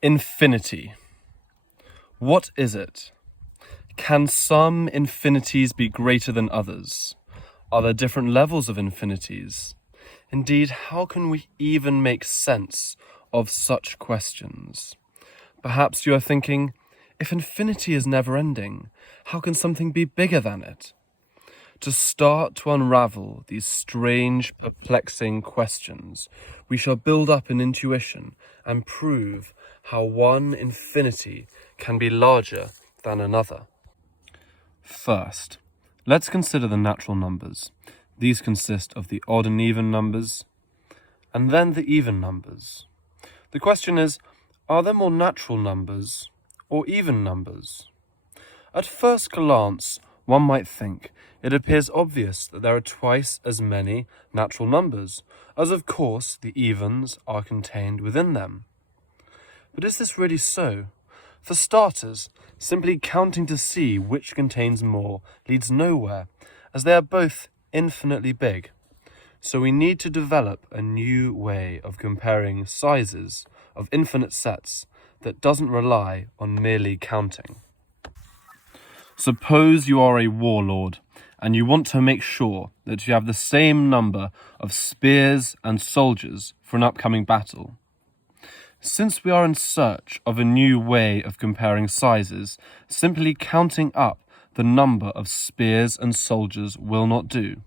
Infinity. What is it? Can some infinities be greater than others? Are there different levels of infinities? Indeed, how can we even make sense of such questions? Perhaps you are thinking, if infinity is never-ending, how can something be bigger than it? To start to unravel these strange, perplexing questions, we shall build up an intuition and prove how one infinity can be larger than another. First, let's consider the natural numbers. These consist of the odd and even numbers, and then the even numbers. The question is, are there more natural numbers or even numbers? At first glance, one might think it appears obvious that there are twice as many natural numbers, as of course the evens are contained within them. But is this really so? For starters, simply counting to see which contains more leads nowhere, as they are both infinitely big. So we need to develop a new way of comparing sizes of infinite sets that doesn't rely on merely counting. Suppose you are a warlord and you want to make sure that you have the same number of spears and soldiers for an upcoming battle. Since we are in search of a new way of comparing sizes, simply counting up the number of spears and soldiers will not do.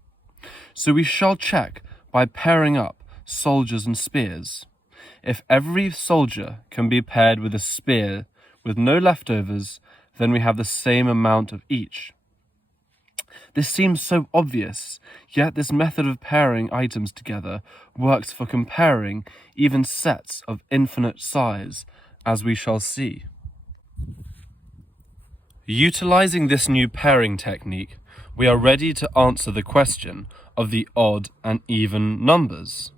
So we shall check by pairing up soldiers and spears. If every soldier can be paired with a spear with no leftovers, then we have the same amount of each. This seems so obvious, yet this method of pairing items together works for comparing even sets of infinite size, as we shall see. Utilizing this new pairing technique, we are ready to answer the question of the odd and even numbers.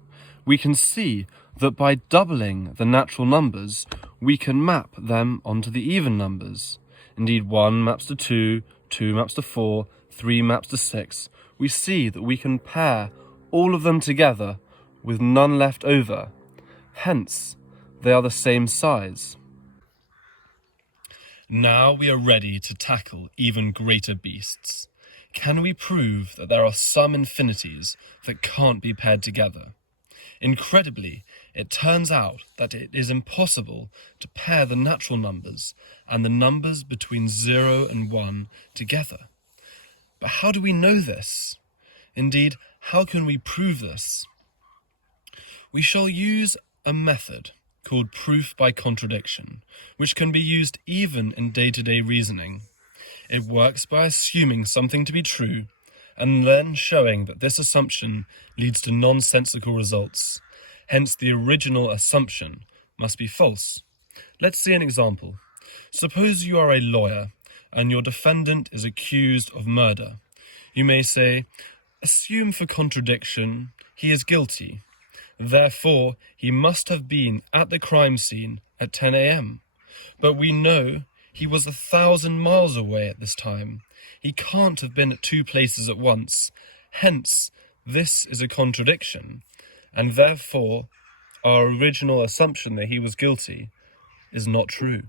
We can see that by doubling the natural numbers, we can map them onto the even numbers. Indeed, 1 maps to 2, 2 maps to 4, 3 maps to 6. We see that we can pair all of them together with none left over. Hence, they are the same size. Now we are ready to tackle even greater beasts. Can we prove that there are some infinities that can't be paired together? Incredibly, it turns out that it is impossible to pair the natural numbers and the numbers between 0 and 1 together. But how do we know this? Indeed, how can we prove this? We shall use a method called proof by contradiction, which can be used even in day-to-day reasoning. It works by assuming something to be true and then showing that this assumption leads to nonsensical results. Hence, the original assumption must be false. Let's see an example. Suppose you are a lawyer and your defendant is accused of murder. You may say, assume for contradiction he is guilty. Therefore, he must have been at the crime scene at 10 a.m. But we know he was 1,000 miles away at this time. He can't have been at two places at once. Hence, this is a contradiction, and therefore, our original assumption that he was guilty is not true.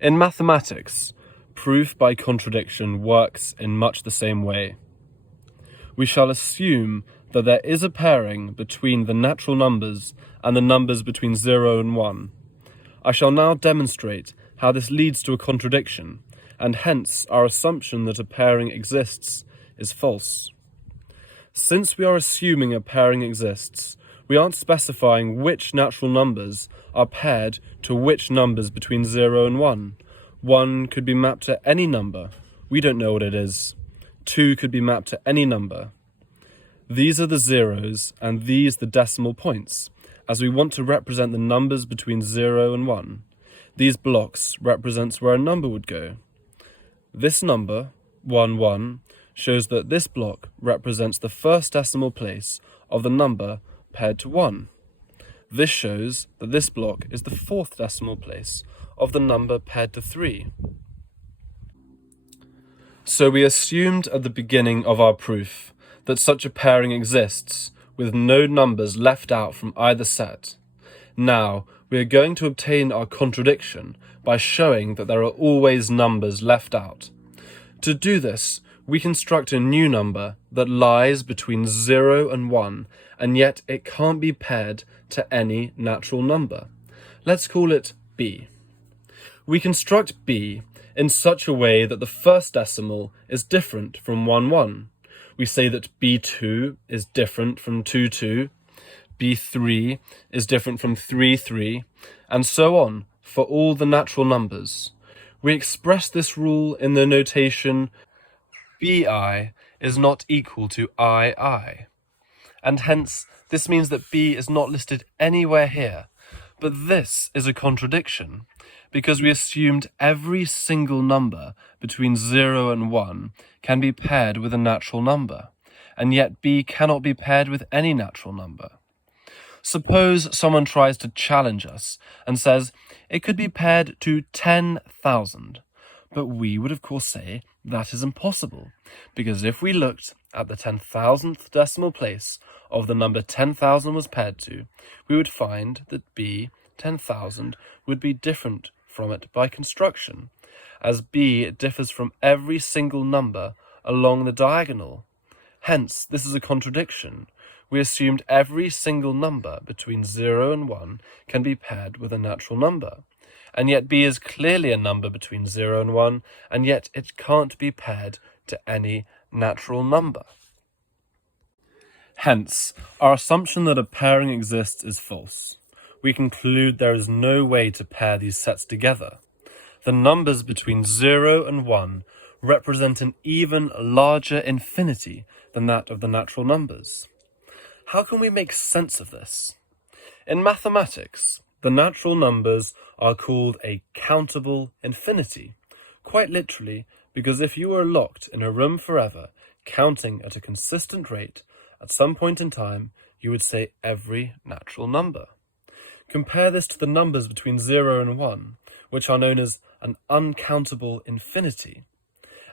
In mathematics, proof by contradiction works in much the same way. We shall assume that there is a pairing between the natural numbers and the numbers between 0 and 1. I shall now demonstrate how this leads to a contradiction, and hence our assumption that a pairing exists is false. Since we are assuming a pairing exists, we aren't specifying which natural numbers are paired to which numbers between 0 and 1. 1 could be mapped to any number. We don't know what it is. 2 could be mapped to any number. These are the zeros and these the decimal points, as we want to represent the numbers between 0 and 1. These blocks represents where a number would go. This number, 1, 1, shows that this block represents the first decimal place of the number paired to 1. This shows that this block is the fourth decimal place of the number paired to 3. So we assumed at the beginning of our proof that such a pairing exists, with no numbers left out from either set. Now, we are going to obtain our contradiction by showing that there are always numbers left out. To do this, we construct a new number that lies between 0 and 1, and yet it can't be paired to any natural number. Let's call it b. We construct b in such a way that the first decimal is different from 1, 1. We say that b2 is different from 2, 2, b3 is different from 3, 3, and so on for all the natural numbers. We express this rule in the notation bi is not equal to ii, and hence this means that b is not listed anywhere here. But this is a contradiction, because we assumed every single number between 0 and 1 can be paired with a natural number, and yet b cannot be paired with any natural number. Suppose someone tries to challenge us and says it could be paired to 10,000, but we would of course say that is impossible, because if we looked at the 10,000th decimal place of the number 10,000 was paired to, we would find that b, 10,000, would be different from it by construction, as b differs from every single number along the diagonal. Hence, this is a contradiction. We assumed every single number between 0 and 1 can be paired with a natural number, and yet b is clearly a number between 0 and 1, and yet it can't be paired to any natural number. Hence, our assumption that a pairing exists is false. We conclude there is no way to pair these sets together. The numbers between 0 and 1 represent an even larger infinity than that of the natural numbers. How can we make sense of this? In mathematics, the natural numbers are called a countable infinity, quite literally, because if you were locked in a room forever, counting at a consistent rate, at some point in time, you would say every natural number. Compare this to the numbers between 0 and 1, which are known as an uncountable infinity.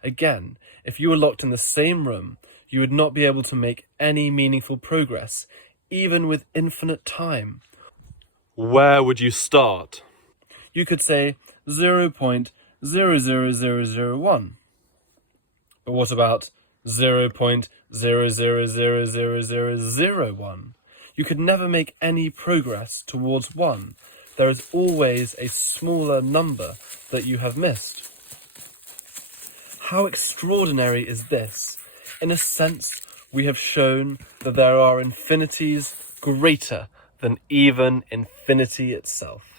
Again, if you were locked in the same room, you would not be able to make any meaningful progress, even with infinite time. Where would you start? You could say 0.00001. But what about 0.0000001? You could never make any progress towards 1. There is always a smaller number that you have missed. How extraordinary is this? In a sense, we have shown that there are infinities greater than even infinity itself.